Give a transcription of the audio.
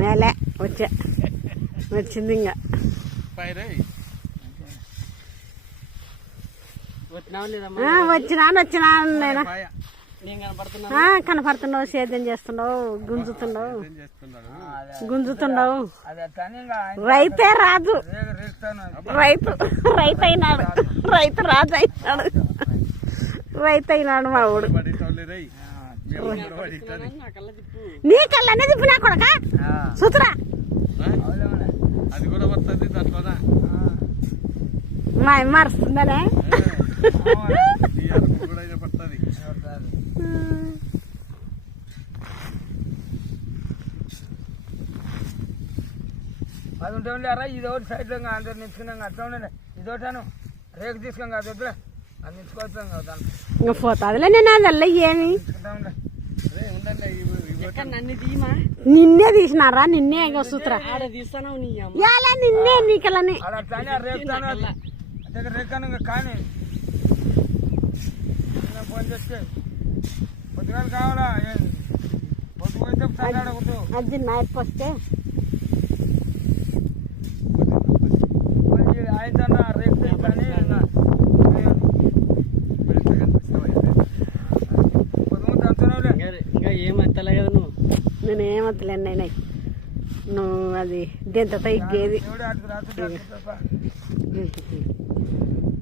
నేలే వచ్చింది ఇంకా వచ్చినాను నేను కనపడుతున్నావు, సేద్యం చేస్తున్నావు, గుంజుతున్నావు. రైతే రాజు, రైతు అయినాడు, రాజు అయినాడు, రైతు అయినాడు మా ఊడు. నీ కళ్ళనే తిప్పు నా కొడక సుతురా. మా మారుస్తుందనే అది ఉంటే ఉండేరా ఇదొకటి సైడ్లో అందరు నిల్చుకున్నాం అట్లా ఉండే ఇదొకటాను రేకు తీసుకున్నాం కాదు వద్దులే అది నిల్చుకోవచ్చు ఇంకా పోతాదిలే. నేను అదల్లా ఏమి నిన్నే తీసినారా? నిన్నే సూత్రా నిన్నే నీకలని రేకాను కానీ ఫోన్ చేస్తే పొద్దుగాలు కావాలా పొద్దుపోతే తల్లాడకూడదు. అది నైట్ వస్తే ఆయన రేపు కానీ ఇంకా ఏమత్తలే కదా నువ్వు. నేను ఏమత్తలేను నువ్వు అది దెంతతో ఇగ్గేది.